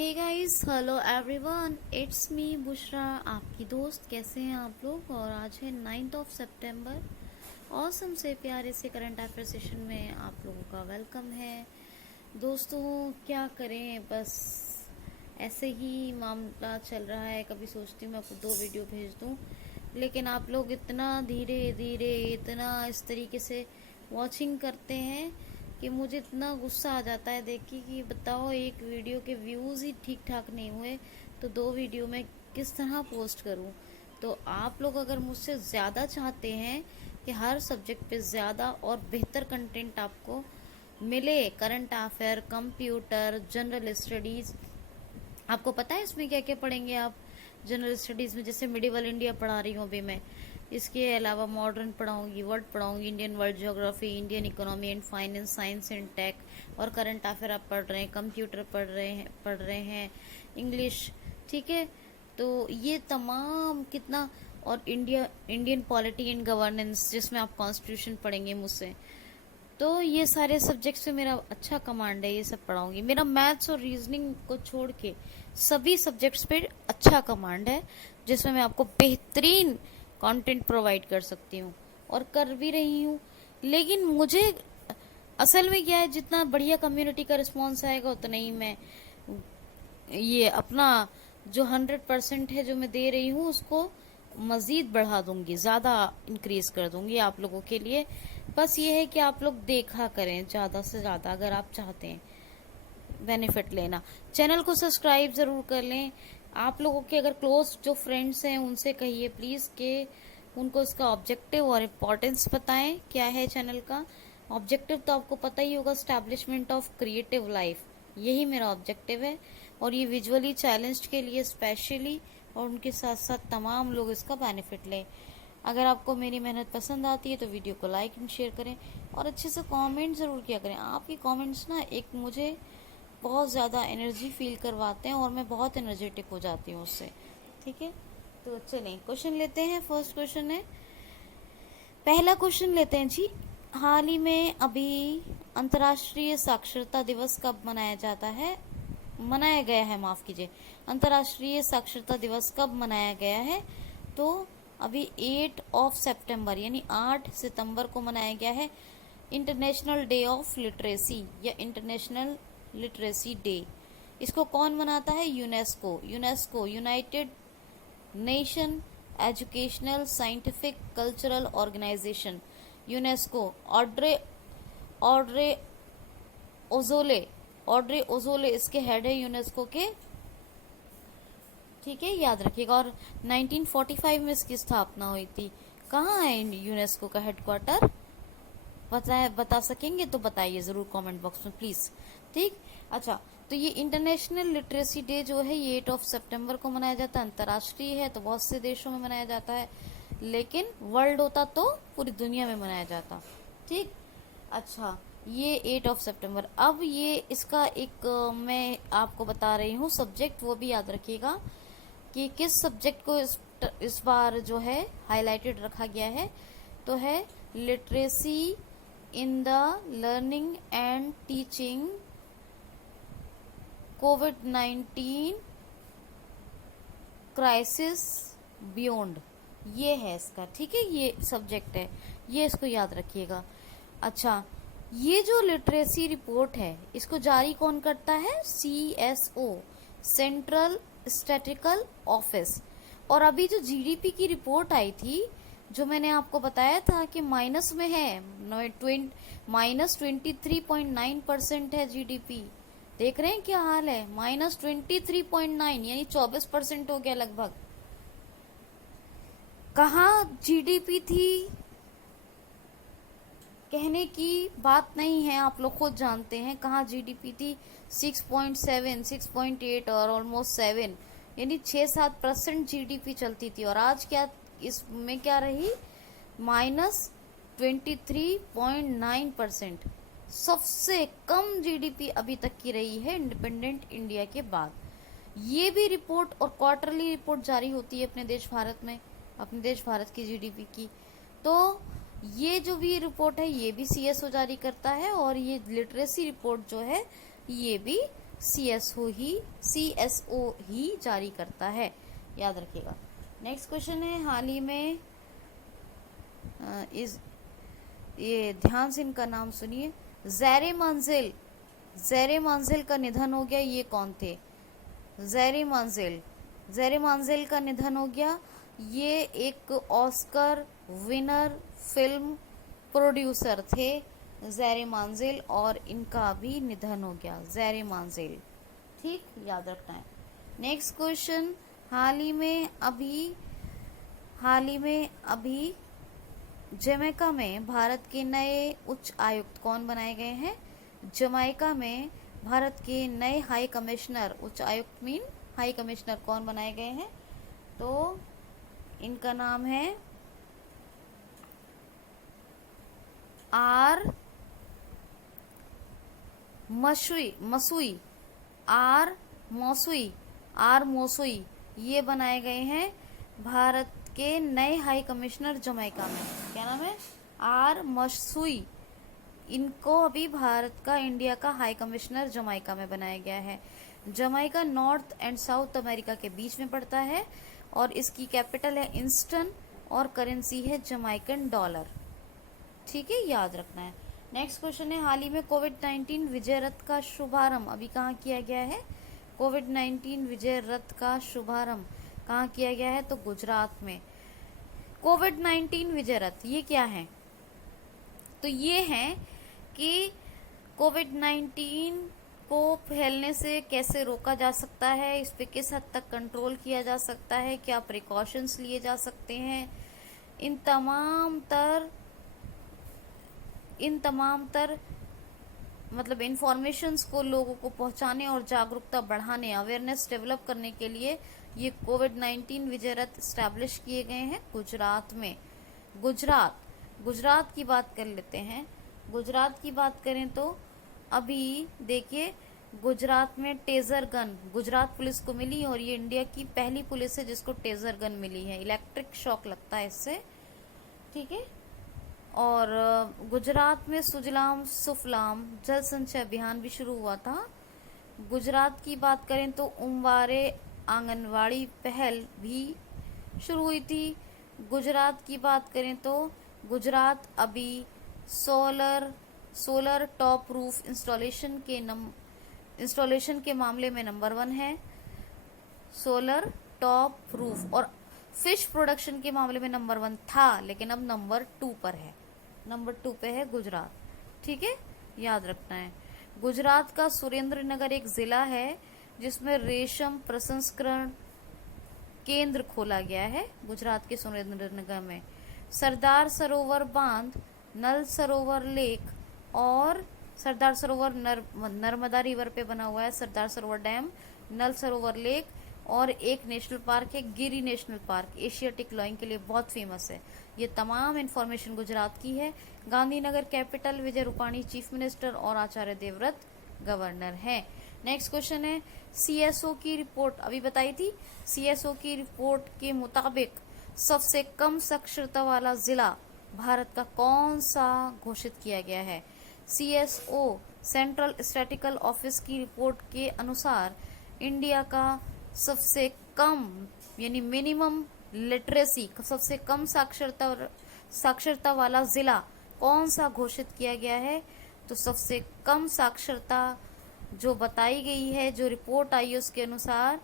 Hey guys, hello everyone, it's me Bushra, आपकी दोस्त। कैसे हैं आप लोग? और आज है 9 सितंबर। औसम से प्यारे से करंट अफेयर सेशन में आप लोगों का वेलकम है। दोस्तों, क्या करें, बस ऐसे ही मामला चल रहा है। कभी सोचती हूँ मैं आपको 2 वीडियो भेज दूँ, लेकिन आप लोग इतना धीरे धीरे, इतना इस तरीके से वॉचिंग करते हैं कि मुझे इतना गुस्सा आ जाता है देख के कि बताओ, एक वीडियो के व्यूज़ ही ठीक ठाक नहीं हुए तो 2 वीडियो में किस तरह पोस्ट करूं। तो आप लोग अगर मुझसे ज़्यादा चाहते हैं कि हर सब्जेक्ट पे ज़्यादा और बेहतर कंटेंट आपको मिले, current affair, computer, general studies, आपको पता है इसमें क्या क्या पढ़ेंगे आप? जनरल स्टडीज़ में जैसे मिडिवल इंडिया पढ़ा रही हूँ अभी मैं। इसके अलावा मॉडर्न पढ़ाऊंगी, वर्ल्ड पढ़ाऊंगी, Indian world geography, Indian economy and finance, science and tech, और करंट अफेयर आप पढ़ रहे हैं, कंप्यूटर पढ़ रहे हैं, इंग्लिश। ठीक है, तो ये तमाम कितना, और इंडियन पॉलिटी एंड गवर्नेंस जिसमें आप कॉन्स्टिट्यूशन पढ़ेंगे मुझसे। तो ये सारे सब्जेक्ट्स पे मेरा अच्छा कमांड है, ये सब पढ़ाऊंगी। मेरा मैथ्स और रीजनिंग को छोड़ के सभी सब्जेक्ट्स पे अच्छा कमांड है, जिसमें मैं आपको बेहतरीन कंटेंट प्रोवाइड कर सकती हूँ और कर भी रही हूँ। लेकिन मुझे असल में क्या है, जितना बढ़िया कम्युनिटी का रिस्पॉन्स आएगा उतना ही मैं ये अपना जो 100% है जो मैं दे रही हूँ उसको मजीद बढ़ा दूंगी, ज़्यादा इंक्रीज कर दूंगी आप लोगों के लिए। बस ये है कि आप लोग देखा करें ज़्यादा से ज़्यादा, अगर आप चाहते हैं बेनिफिट लेना। चैनल को सब्सक्राइब ज़रूर कर लें। आप लोगों के अगर क्लोज जो फ्रेंड्स हैं उनसे कहिए प्लीज़ कि उनको इसका ऑब्जेक्टिव और इम्पोर्टेंस बताएं। क्या है चैनल का ऑब्जेक्टिव? तो आपको पता ही होगा, स्टैब्लिशमेंट ऑफ क्रिएटिव लाइफ, यही मेरा ऑब्जेक्टिव है। और ये विजुअली चैलेंज्ड के लिए स्पेशली, और उनके साथ साथ तमाम लोग इसका बेनिफिट लें। अगर आपको मेरी मेहनत पसंद आती है तो वीडियो को लाइक एंड शेयर करें और अच्छे से कमेंट ज़रूर किया करें। आपके कमेंट्स ना एक मुझे बहुत ज़्यादा एनर्जी फील करवाते हैं और मैं बहुत एनर्जेटिक हो जाती हूँ उससे। ठीक है, तो चलें क्वेश्चन लेते हैं। फर्स्ट क्वेश्चन है, पहला क्वेश्चन लेते हैं जी। हाल ही में अभी अंतर्राष्ट्रीय साक्षरता दिवस कब मनाया गया है, माफ कीजिए, अंतर्राष्ट्रीय साक्षरता दिवस कब मनाया गया है? तो अभी 8 सितंबर यानी 8 सितंबर को मनाया गया है, इंटरनेशनल डे ऑफ लिटरेसी या इंटरनेशनल लिटरेसी डे। इसको कौन मनाता है? UNESCO, United Nation Educational Scientific Cultural Organisation, UNESCO. Audrey Audrey Azoulay Audrey Azoulay इसके हेड है यूनेस्को के। ठीक है, याद रखिएगा। और 1945 में इसकी स्थापना हुई थी। कहाँ है यूनेस्को का हेडक्वार्टर? बता सकेंगे तो बताइए जरूर कमेंट बॉक्स में प्लीज। ठीक, अच्छा, तो ये इंटरनेशनल लिटरेसी डे जो है ये 8 सितंबर को मनाया जाता है। अंतर्राष्ट्रीय है तो बहुत से देशों में मनाया जाता है, लेकिन वर्ल्ड होता तो पूरी दुनिया में मनाया जाता। ठीक, अच्छा, ये 8 सितंबर। अब ये इसका एक मैं आपको बता रही हूँ सब्जेक्ट, वो भी याद रखिएगा कि किस सब्जेक्ट को इस बार जो है हाईलाइटेड रखा गया है। तो है literacy in the learning and teaching covid crisis beyond, ये है इसका। ठीक है, ये सब्जेक्ट है, ये इसको याद रखिएगा। अच्छा, ये जो लिटरेसी रिपोर्ट है इसको जारी कौन करता है? CSO, central statistical office. और अभी जो जीडीपी की रिपोर्ट आई थी, जो मैंने आपको बताया था कि माइनस में है, -23.9% है जीडीपी। देख रहे हैं क्या हाल है? -23.9 यानी 24% हो गया लगभग। कहाँ जीडीपी थी कहने की बात नहीं है, आप लोग खुद जानते हैं कहाँ जीडीपी थी। 6.7, 6.8 और ऑलमोस्ट 7, यानी 6-7% जीडीपी चलती थी। और आज क्या, इसमें क्या रही? -23.9%, सबसे कम जीडीपी अभी तक की रही है इंडिपेंडेंट इंडिया के बाद। ये भी रिपोर्ट और क्वार्टरली रिपोर्ट जारी होती है अपने देश भारत में, अपने देश भारत की जीडीपी की। तो ये जो भी रिपोर्ट है ये भी CSO जारी करता है, और ये लिटरेसी रिपोर्ट जो है ये भी सीएसओ ही जारी करता है, याद रखिएगा। नेक्स्ट क्वेश्चन है, हाल ही में ये ध्यान से इनका नाम सुनिए, ज़ेरे मंजिल का निधन हो गया, ये कौन थे? ज़ेरे मंजिल का निधन हो गया, ये एक ऑस्कर विनर फिल्म प्रोड्यूसर थे ज़ेरे मंजिल, और इनका भी निधन हो गया, ज़ेरे मंजिल। ठीक, याद रखना है। नेक्स्ट क्वेश्चन, हाल ही में अभी जमैका में भारत के नए उच्च आयुक्त कौन बनाए गए हैं? जमैका में भारत के नए हाई कमिश्नर, उच्च आयुक्त मीन हाई कमिश्नर कौन बनाए गए हैं? तो इनका नाम है आर मोसुई, ये बनाए गए हैं भारत के नए हाई कमिश्नर जमैका में। क्या नाम है? आर मसुई। इनको अभी भारत का, इंडिया का हाई कमिश्नर जमैका में बनाया गया है। Jamaica north and south America के बीच में पड़ता है और इसकी कैपिटल है इंस्टन और करेंसी है जमैकन डॉलर। ठीक है, याद रखना है। नेक्स्ट क्वेश्चन है, हाल ही में कोविड-19 विजय रथ का शुभारंभ अभी कहाँ किया गया है? कोविड-19 विजय रथ का शुभारंभ कहाँ किया गया है? तो गुजरात में। कोविड-19 विजय रथ ये क्या है? तो ये है कि कोविड-19 को फैलने से कैसे रोका जा सकता है, इस पे किस हद तक कंट्रोल किया जा सकता है, क्या प्रिकॉशंस लिए जा सकते हैं, इन तमाम तर मतलब इंफॉर्मेशंस को लोगों को पहुंचाने और जागरूकता बढ़ाने, अवेयरनेस डेवलप करने के लिए ये कोविड-19 विजय रथ स्टैब्लिश किए गए हैं गुजरात में। गुजरात की बात कर लेते हैं। गुजरात की बात करें तो अभी देखिए, गुजरात में टेजर गन गुजरात पुलिस को मिली और ये इंडिया की पहली पुलिस है जिसको टेजर गन मिली है। इलेक्ट्रिक शॉक लगता है इससे, ठीक है। और गुजरात में सुजलाम सुफलाम जल संचय अभियान भी शुरू हुआ था। गुजरात की बात करें तो उमवारे आंगनवाड़ी पहल भी शुरू हुई थी। गुजरात की बात करें तो गुजरात अभी सोलर टॉप रूफ इंस्टॉलेशन के मामले में नंबर 1 है। सोलर टॉप रूफ, और फिश प्रोडक्शन के मामले में नंबर 1 था, लेकिन अब नंबर 2 पर है। नंबर 2 पे है गुजरात, ठीक है, याद रखना है। गुजरात का सुरेंद्र नगर एक जिला है जिसमें रेशम प्रसंस्करण केंद्र खोला गया है। गुजरात के सुरेंद्र नगर में सरदार सरोवर बांध, नल सरोवर लेक और सरदार सरोवर नर्मदा रिवर पे बना हुआ है। सरदार सरोवर डैम, नल सरोवर लेक और एक नेशनल पार्क है गिरी नेशनल पार्क, एशियाटिक लॉइन के लिए बहुत फेमस है। ये तमाम इन्फॉर्मेशन गुजरात की है। Gandhinagar capital, Vijay Rupani chief minister और आचार्य देवव्रत गवर्नर है। नेक्स्ट क्वेश्चन है, सीएसओ की रिपोर्ट अभी बताई थी। सीएसओ की रिपोर्ट के मुताबिक सबसे कम साक्षरता वाला जिला भारत का कौन सा घोषित किया गया है? सीएसओ सेंट्रल स्टैटिस्टिकल ऑफिस की रिपोर्ट के अनुसार इंडिया का सबसे कम यानी मिनिमम लिटरेसी, सबसे कम साक्षरता वाला जिला कौन सा घोषित किया गया है? तो सबसे कम साक्षरता जो बताई गई है, जो रिपोर्ट आई है उसके अनुसार,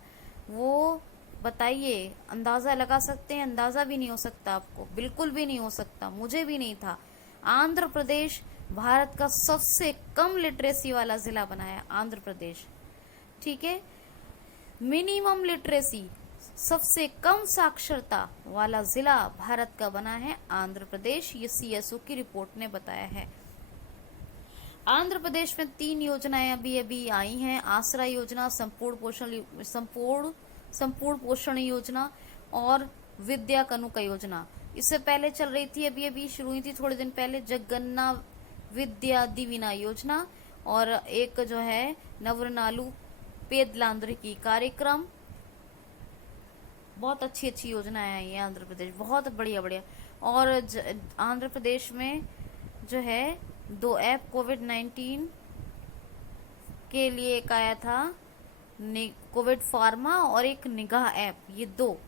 वो बताइए, अंदाजा लगा सकते हैं? अंदाजा भी नहीं हो सकता आपको, बिल्कुल भी नहीं हो सकता, मुझे भी नहीं था। आंध्र प्रदेश भारत का सबसे कम लिटरेसी वाला जिला बना है, आंध्र प्रदेश, ठीक है। मिनिमम लिटरेसी, सबसे कम साक्षरता वाला जिला भारत का बना है आंध्र प्रदेश, ये सीएसओ की रिपोर्ट ने बताया है। आंध्र प्रदेश में 3 योजनाएं अभी आई हैं, आसरा योजना, संपूर्ण पोषण योजना और विद्या कनुका योजना। इससे पहले चल रही थी, अभी शुरू हुई थी थोड़े दिन पहले, जगन्ना विद्या दिविना योजना, और एक जो है नवरनालू पेदलांद्र की कार्यक्रम। बहुत अच्छी अच्छी योजनाएं आई हैं आंध्र प्रदेश, बहुत बढ़िया बढ़िया। और आंध्र प्रदेश में जो है 2 ऐप कोविड-19 के लिए एक आया था कोविड फार्मा और एक निगाह ऐप, ये दो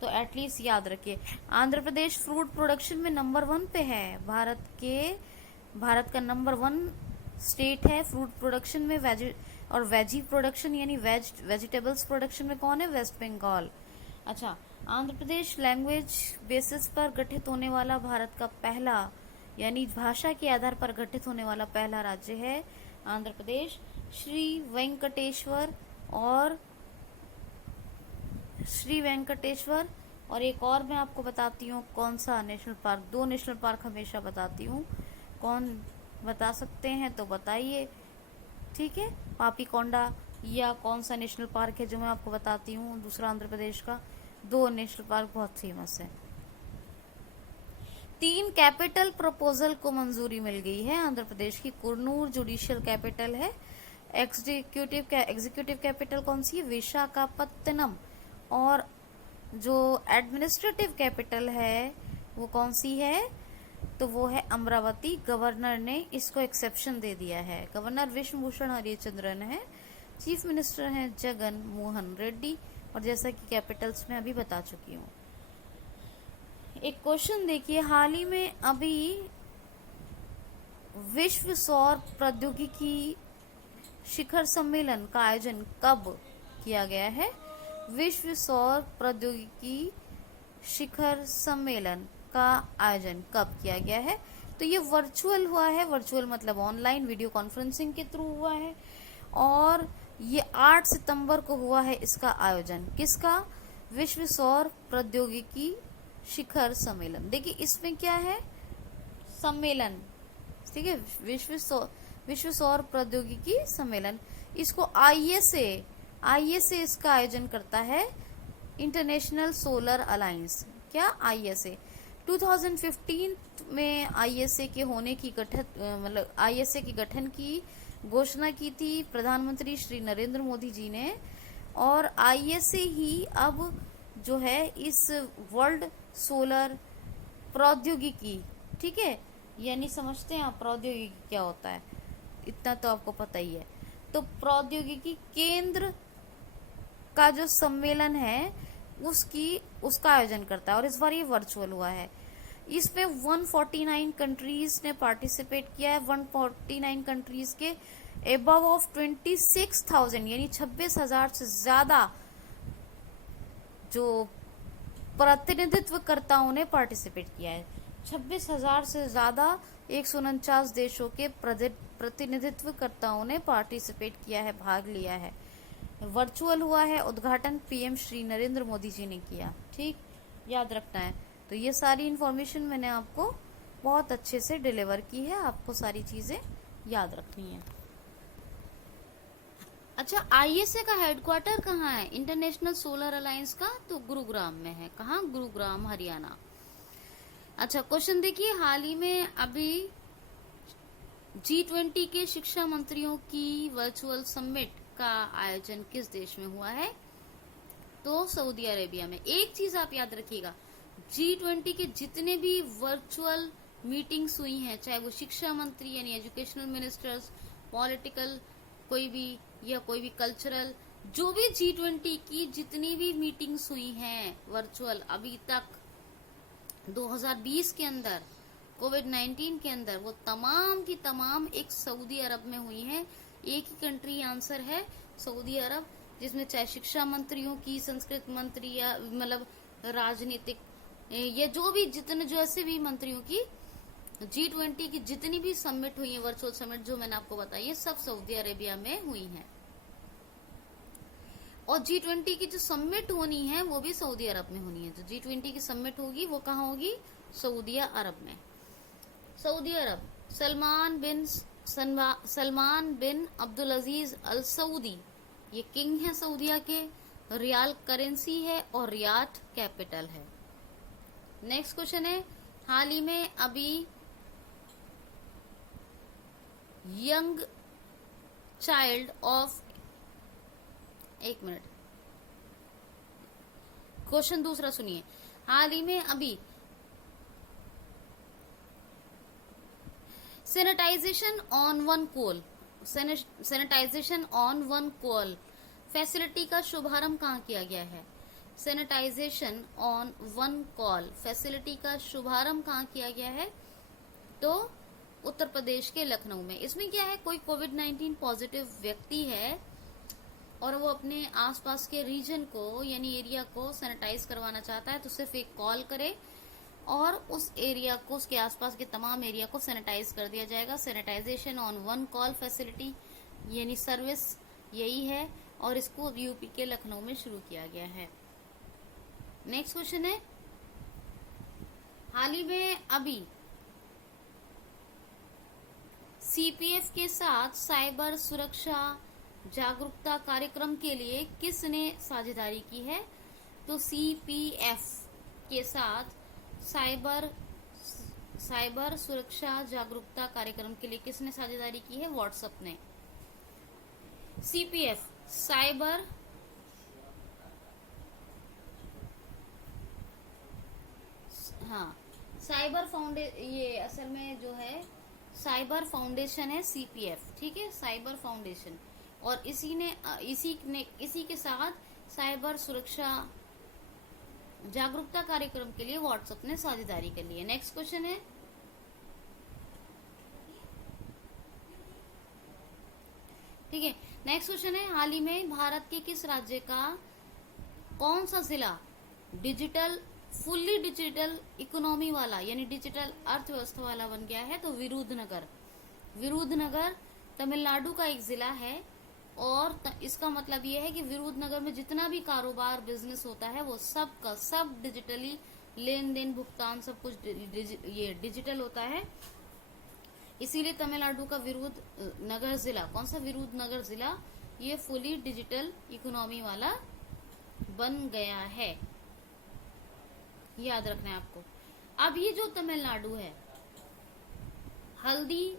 तो एटलीस्ट याद रखिए। आंध्र प्रदेश फ्रूट प्रोडक्शन में नंबर 1 पे है, भारत का नंबर 1 स्टेट है फ्रूट प्रोडक्शन में। वेजी प्रोडक्शन यानी वेजिटेबल्स प्रोडक्शन में कौन है? वेस्ट बंगाल। अच्छा, आंध्र प्रदेश लैंग्वेज बेसिस पर गठित होने वाला भारत का पहला, यानी भाषा के आधार पर गठित होने वाला पहला राज्य है आंध्र प्रदेश। श्री वेंकटेश्वर और एक और मैं आपको बताती हूँ कौन सा नेशनल पार्क, 2 नेशनल पार्क हमेशा बताती हूँ, कौन बता सकते हैं तो बताइए, ठीक है। पापीकोंडा या कौन सा नेशनल पार्क है जो मैं आपको बताती हूँ दूसरा आंध्र प्रदेश का। 2 नेशनल पार्क बहुत फेमस है। 3 कैपिटल प्रपोजल को मंजूरी मिल गई है आंध्र प्रदेश की। कुरनूर जुडिशियल कैपिटल है। एग्जीक्यूटिव कैपिटल कौन सी है? विशाखापत्तनम। और जो एडमिनिस्ट्रेटिव कैपिटल है वो कौन सी है? तो वो है अमरावती। गवर्नर ने इसको एक्सेप्शन दे दिया है। गवर्नर विश्वभूषण हरिचंद्रन है। चीफ मिनिस्टर हैं जगन मोहन रेड्डी। और जैसा कि कैपिटल्स में अभी बता चुकी हूँ। एक क्वेश्चन देखिए, हाल ही में अभी विश्व सौर प्रौद्योगिकी शिखर सम्मेलन का आयोजन कब किया गया है? विश्व सौर प्रौद्योगिकी शिखर सम्मेलन का आयोजन कब किया गया है? तो ये वर्चुअल हुआ है। वर्चुअल मतलब ऑनलाइन वीडियो कॉन्फ्रेंसिंग के थ्रू हुआ है और ये 8 सितंबर को हुआ है इसका आयोजन। किसका? विश्व सौर प्रौद्योगिकी शिखर सम्मेलन। देखिए इसमें क्या है? सम्मेलन, ठीक है, विश्व सौर प्रौद्योगिकी सम्मेलन। इसको आईएसए इसका आयोजन करता है, इंटरनेशनल सोलर अलायंस। क्या? आईएसए 2015 में आईएसए के होने की आईएसए के गठन की घोषणा की थी प्रधानमंत्री श्री नरेंद्र मोदी जी ने। और आईएसए ही अब जो है इस वर्ल्ड सोलर प्रौद्योगिकी, ठीक है, यानी समझते हैं आप प्रौद्योगिकी क्या होता है, इतना तो आपको पता ही है। तो प्रौद्योगिकी केंद्र का जो सम्मेलन है उसका आयोजन करता है और इस बार ये वर्चुअल हुआ है। इसमें 149 कंट्रीज ने पार्टिसिपेट किया है। 149 कंट्रीज के एबव ऑफ 26,000 यानी 26,000 से ज्यादा जो प्रतिनिधित्वकर्ताओं ने पार्टिसिपेट किया है। 26,000 से ज्यादा 149 देशों के प्रतिनिधित्वकर्ताओं ने पार्टिसिपेट किया है, भाग लिया है। वर्चुअल हुआ है। उद्घाटन पीएम श्री नरेंद्र मोदी जी ने किया। ठीक, याद रखना है। तो ये सारी इन्फॉर्मेशन मैंने आपको बहुत अच्छे से डिलीवर की है, आपको सारी चीजें याद रखनी है। अच्छा, आईएसए का हेडक्वार्टर कहाँ है? इंटरनेशनल सोलर अलायंस का तो गुरुग्राम में है। कहाँ? गुरुग्राम, हरियाणा। अच्छा, क्वेश्चन देखिए, हाल ही में अभी G20 के शिक्षा मंत्रियों की वर्चुअल समिट का आयोजन किस देश में हुआ है? तो सऊदी अरेबिया में। एक चीज आप याद रखिएगा, G20 के जितने भी वर्चुअल मीटिंग्स हुई हैं, चाहे वो शिक्षा मंत्री यानी एजुकेशनल मिनिस्टर्स, पॉलिटिकल कोई भी या कोई भी कल्चरल, जो भी G20 की जितनी भी मीटिंग्स हुई हैं वर्चुअल अभी तक 2020 के अंदर, कोविड-19 के अंदर, वो तमाम की तमाम एक सऊदी अरब में हुई हैं। एक ही कंट्री आंसर है, सऊदी अरब, जिसमें चाहे शिक्षा मंत्रियों की, संस्कृत मंत्री या मतलब राजनीतिक ये जो भी जितने जो ऐसे भी मंत्रियों की G20 की जितनी भी समिट हुई है, वर्चुअल समिट जो मैंने आपको बताई है, सब सऊदी अरेबिया में हुई हैं। और G20 की जो समिट होनी है वो भी सऊदी अरब में होनी है। जो G20 की समिट होगी वो कहाँ होगी? सऊदी अरब में। Saudi Arab, Salman bin Abdul Aziz Al Saudi, ये किंग है सऊदिया के। रियाल करेंसी है और रियाद कैपिटल है। नेक्स्ट क्वेश्चन है, हाल ही में अभी यंग चाइल्ड ऑफ, एक मिनट, क्वेश्चन दूसरा सुनिए। हाल ही में अभी sanitisation on one call, sanitisation on one call facility का शुभारंभ कहाँ किया गया है? Sanitisation on one call facility का शुभारंभ कहाँ किया गया है? तो उत्तर प्रदेश के लखनऊ में। इसमें क्या है, कोई कोविड-19 पॉजिटिव व्यक्ति है और वो अपने आसपास के रीजन को यानी एरिया को सैनिटाइज करवाना चाहता है, तो सिर्फ एक कॉल करे और उस एरिया को, उसके आसपास के तमाम एरिया को सैनिटाइज कर दिया जाएगा। Sanitisation on one call facility यानी सर्विस यही है और इसको यूपी के लखनऊ में शुरू किया गया है। नेक्स्ट क्वेश्चन है, हाल ही में अभी सीपीएफ के साथ साइबर सुरक्षा जागरूकता कार्यक्रम के लिए किसने साझेदारी की है? तो सीपीएफ के साथ साइबर सुरक्षा जागरूकता कार्यक्रम के लिए किसने साझेदारी की है? व्हाट्सएप ने। सीपीएफ साइबर ये असल में जो है साइबर फाउंडेशन है सीपीएफ, ठीक है, साइबर फाउंडेशन, और इसी के साथ साइबर सुरक्षा जागरूकता कार्यक्रम के लिए व्हाट्सएप ने साझेदारी कर ली है। नेक्स्ट क्वेश्चन है, ठीक है, नेक्स्ट क्वेश्चन है, हाल ही में भारत के किस राज्य का कौन सा जिला फुल्ली डिजिटल इकोनॉमी वाला यानी डिजिटल अर्थव्यवस्था वाला बन गया है? तो विरुधनगर तमिलनाडु का एक जिला है और इसका मतलब यह है कि विरुधनगर में जितना भी कारोबार बिजनेस होता है वो सब का सब डिजिटली लेन देन भुगतान सब कुछ ये डिजिटल होता है। इसीलिए तमिलनाडु का विरुधनगर जिला, कौन सा विरुधनगर जिला, ये फुली डिजिटल इकोनॉमी वाला बन गया है, याद रखना है आपको। अब ये जो तमिलनाडु है, हल्दी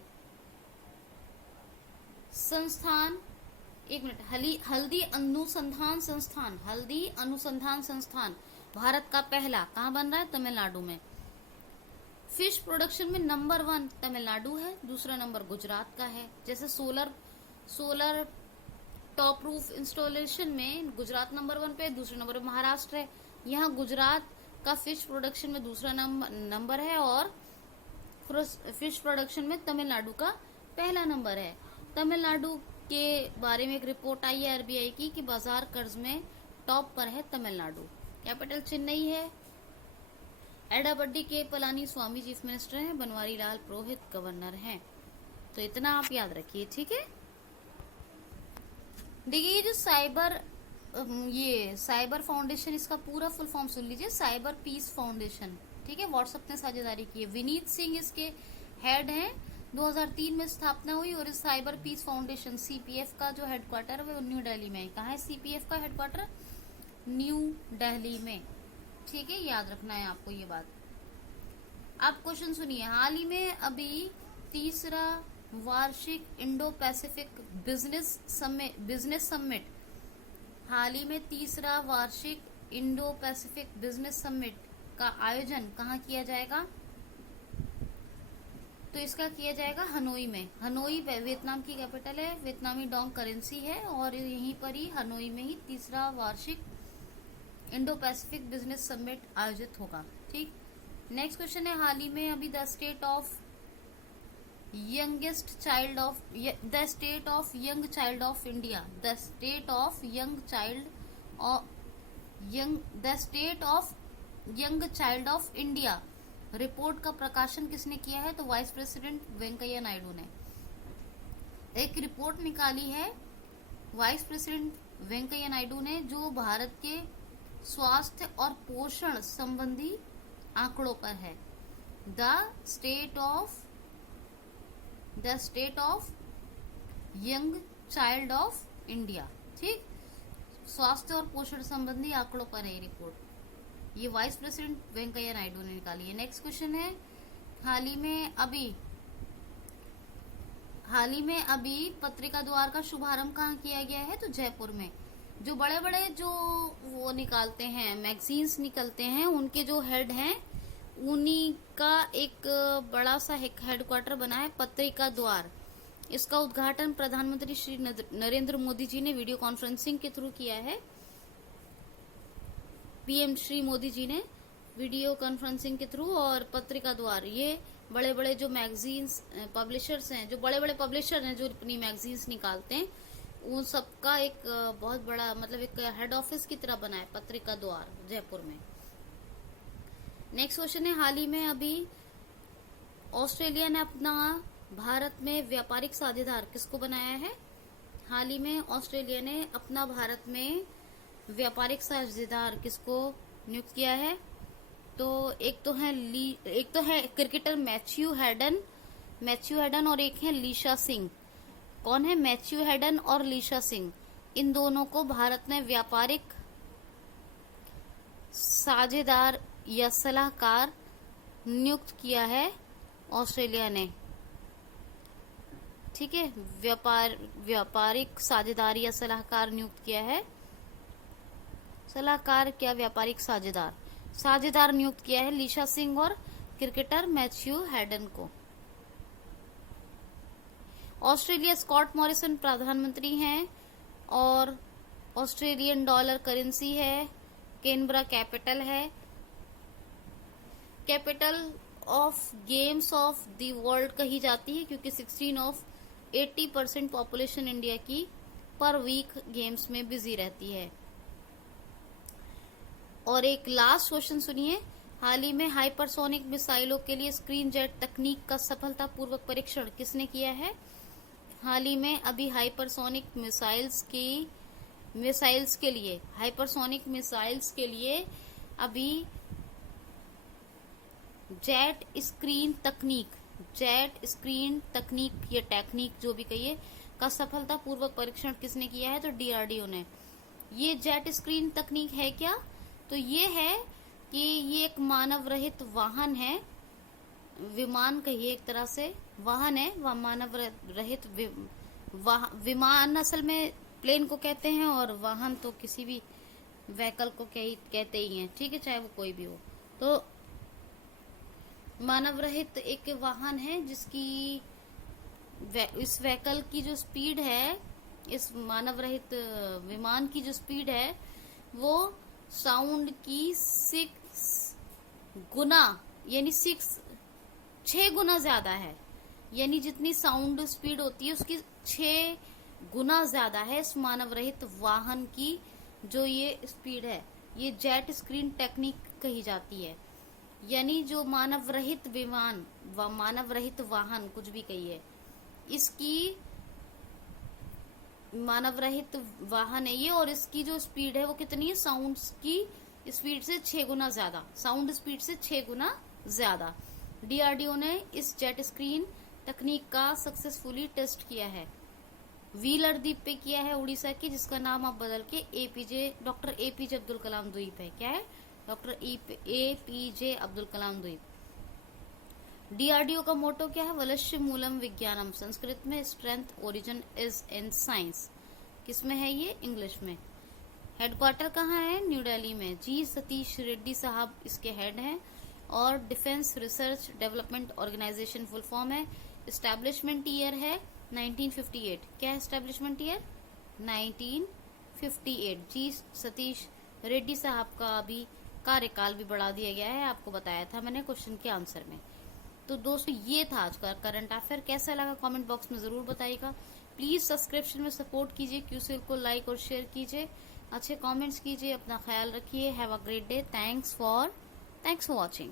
संस्थान, एक मिनट, हल्दी अनुसंधान संस्थान भारत का पहला कहाँ बन रहा है? तमिलनाडु में। फिश प्रोडक्शन में नंबर 1 तमिलनाडु है, दूसरा नंबर गुजरात का है। जैसे सोलर टॉप रूफ इंस्टॉलेशन में गुजरात नंबर 1 पे, दूसरे नंबर पे महाराष्ट्र है। यहाँ गुजरात का फिश प्रोडक्शन में दूसरा नंबर है और फिश प्रोडक्शन में तमिलनाडु का पहला नंबर है। तमिलनाडु के बारे में एक रिपोर्ट आई है आरबीआई की कि बाजार कर्ज में टॉप पर है तमिलनाडु। कैपिटल चेन्नई है। एडाबड्डी के पलानी स्वामी चीफ मिनिस्टर हैं, बनवारी लाल पुरोहित गवर्नर हैं। तो इतना आप याद रखिए, ठीक है। देखिए ये जो साइबर फाउंडेशन, इसका पूरा फुल फॉर्म सुन लीजिए, साइबर पीस फाउंडेशन, ठीक है, व्हाट्सएप ने साझेदारी की है। विनीत सिंह इसके हेड हैं। 2003 में स्थापना हुई और इस साइबर पीस फाउंडेशन सीपीएफ का जो हेडक्वार्टर है वो न्यू दिल्ली में है। कहाँ है सीपीएफ का हेडक्वार्टर? न्यू दिल्ली में, ठीक है, याद रखना है आपको ये बात। अब क्वेश्चन सुनिए, हाल ही में अभी तीसरा वार्षिक इंडो पैसिफिक बिजनेस समिट, हाल ही में तीसरा वार्षिक इंडो पैसिफिक बिजनेस समिट का आयोजन कहाँ किया जाएगा? तो इसका किया जाएगा हनोई में। हनोई वियतनाम की कैपिटल है, वियतनामी डोंग करेंसी है और यहीं पर ही हनोई में ही तीसरा वार्षिक इंडो पैसिफिक बिजनेस समिट आयोजित होगा, ठीक। नेक्स्ट क्वेश्चन है, हाल ही में अभी the state of young child of India, the state of young child of India report का प्रकाशन किसने किया है? तो वाइस प्रेसिडेंट वेंकैया नायडू ने एक रिपोर्ट निकाली है, वाइस प्रेसिडेंट वेंकैया नायडू ने, जो भारत के स्वास्थ्य और पोषण संबंधी आंकड़ों पर है। The state of young child of India, ठीक, स्वास्थ्य और पोषण संबंधी आंकड़ों पर है ये रिपोर्ट। ये वाइस प्रेसिडेंट वेंकैया नायडू ने निकाली है। नेक्स्ट क्वेश्चन है, हाल ही में अभी पत्रिका द्वार का शुभारंभ कहाँ किया गया है? तो जयपुर में। जो बड़े बड़े जो वो निकालते हैं, मैगजीन्स निकलते हैं, उनके जो हेड हैं उन्हीं का एक बड़ा सा हेडक्वार्टर बना है पत्रिका द्वार। इसका उद्घाटन प्रधानमंत्री श्री नरेंद्र मोदी जी ने वीडियो कॉन्फ्रेंसिंग के थ्रू किया है। पीएम श्री मोदी जी ने वीडियो कॉन्फ्रेंसिंग के थ्रू और पत्रिका द्वारा, ये बड़े बड़े जो मैगजीन्स पब्लिशर्स हैं, जो बड़े बड़े पब्लिशर हैं जो अपनी मैगजीन्स निकालते हैं, उन सबका एक बहुत बड़ा मतलब एक हेड ऑफिस की तरह बना है पत्रिका द्वार जयपुर में। नेक्स्ट क्वेश्चन है, हाल ही में अभी ऑस्ट्रेलिया ने अपना भारत में व्यापारिक साझेदार किसको बनाया है? हाल ही में ऑस्ट्रेलिया ने अपना भारत में व्यापारिक साझेदार किसको नियुक्त किया है? तो एक तो है क्रिकेटर मैथ्यू हेडन और एक है लीशा सिंह। कौन है? मैथ्यू हेडन और लीशा सिंह। इन दोनों को भारत में व्यापारिक साझेदार या सलाहकार नियुक्त किया है ऑस्ट्रेलिया ने। ठीक है, व्यापारिक साझेदार या सलाहकार नियुक्त किया है। सलाहकार क्या व्यापारिक साझेदार नियुक्त किया है लीशा सिंह और क्रिकेटर मैथ्यू हेडन को। ऑस्ट्रेलिया स्कॉट मॉरिसन प्रधानमंत्री हैं और ऑस्ट्रेलियन डॉलर करेंसी है। कैनबरा कैपिटल है। Capital of games of the world कही जाती है क्योंकि 80% पॉपुलेशन इंडिया की पर वीक गेम्स में बिजी रहती है। और एक लास्ट क्वेश्चन सुनिए, हाल ही में हाइपरसोनिक मिसाइलों के लिए स्क्रीन जेट तकनीक का सफलतापूर्वक परीक्षण किसने किया है? हाल ही में अभी हाइपरसोनिक मिसाइल्स के लिए अभी जेट स्क्रीन तकनीक या टेक्निक जो भी कहिए का सफलतापूर्वक परीक्षण किसने किया है? तो डीआरडीओ ने। ये जेट स्क्रीन तकनीक है क्या? तो ये है कि ये एक मानव रहित वाहन है, विमान कहिए एक तरह से, वाहन है, वह मानव रहित विमान असल में प्लेन को कहते हैं और वाहन तो किसी भी व्हीकल को कहते ही हैं। ठीक है, चाहे वो कोई भी हो। तो मानव रहित एक वाहन है जिसकी इस व्हीकल की जो स्पीड है, इस मानव रहित विमान की जो स्पीड है वो साउंड की 6 गुना यानी 6 गुना ज्यादा है। यानी जितनी साउंड स्पीड होती है उसकी 6 गुना ज्यादा है इस मानव रहित वाहन की जो ये स्पीड है। ये जेट स्क्रीन टेक्निक कही जाती है। यानी जो मानव रहित विमान व मानव रहित वाहन कुछ भी कहिए, इसकी मानव रहित वाहन है ये, और इसकी जो स्पीड है वो कितनी है? साउंड की स्पीड से 6 गुना ज्यादा, साउंड स्पीड से 6 गुना ज्यादा। डीआरडीओ ने इस जेट स्क्रीन तकनीक का सक्सेसफुली टेस्ट किया है। व्हीलर द्वीप पे किया है उड़ीसा की, जिसका नाम आप बदल के डॉक्टर एपीजे अब्दुल कलाम द्वीप है। क्या है? डॉक्टर एपीजे अब्दुल कलाम द्वीप। डीआरडीओ का मोटो क्या है? वलश्य मूलम विज्ञानम। संस्कृत में strength origin is in science. किसमें है ये? इंग्लिश में। हेडक्वार्टर कहाँ है? न्यू दिल्ली में। जी सतीश रेड्डी साहब इसके हेड हैं। और defence research development organisation full form है। एस्टेब्लिशमेंट ईयर है 1958। क्या है establishment year? 1958। G Satish Reddy साहब का अभी कार्यकाल भी बढ़ा दिया गया है, आपको बताया था मैंने क्वेश्चन के आंसर में। तो दोस्तों ये था आज का करंट अफेयर। कैसा लगा कमेंट बॉक्स में जरूर बताइएगा। प्लीज सब्सक्रिप्शन में सपोर्ट कीजिए, क्यूसीएल को लाइक और शेयर कीजिए, अच्छे कमेंट्स कीजिए, अपना ख्याल रखिए। Have a great day. Thanks for watching.